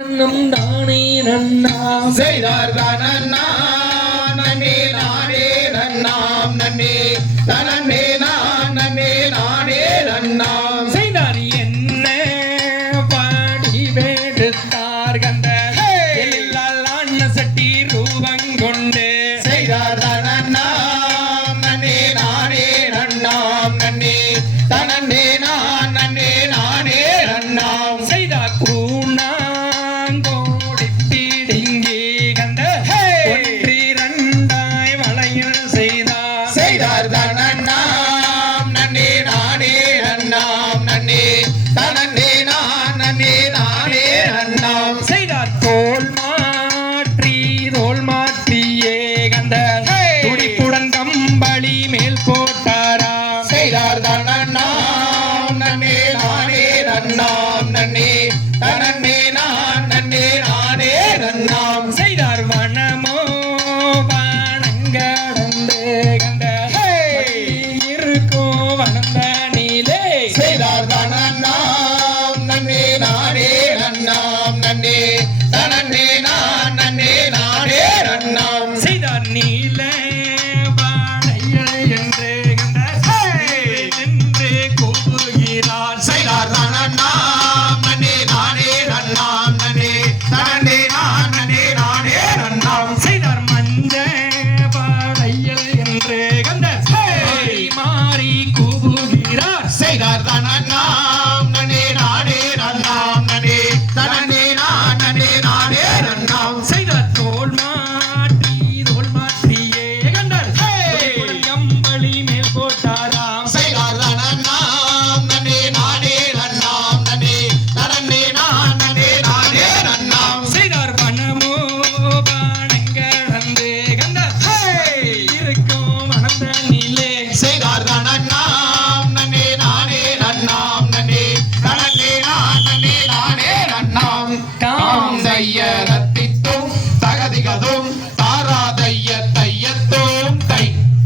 நானே நன்னாம் செய்தார் நன்னாம் நன்னே நானே நன்னாம் நன்னே தனன்னே நான் நன்னே நானே நன்னாம் செய்தார் என்ன பாடி வேடுத்தார் கண்ட எல்லால் சட்டி ரூபங்கொண்டு செய்தார் நன்னாம் நன்னே நானே நன்னாம் நன்னே தனன்னே நான் நன்னே நானே நன்னாம் செய்தார் கூணா நன்னாம் நன்னே நானே நன்னாம் நன்னே தனன்னே நான் நன்னே நானே நன்னாம் செய்தார் தோல் மாற்றியே கந்த துடிப்புடன் கம்பளி மேல் போட்டாரா செய்தார் நன்னாம் நன்னே நானே நன்னாம் நன்னே தனன்னே நான் நன்னே நானே நன்னாம் செய்தார் வனமோ வனங்கடந்து கந்த செய்தார் நன்னாம் நன்னே நானே நன்னாம் நன்னே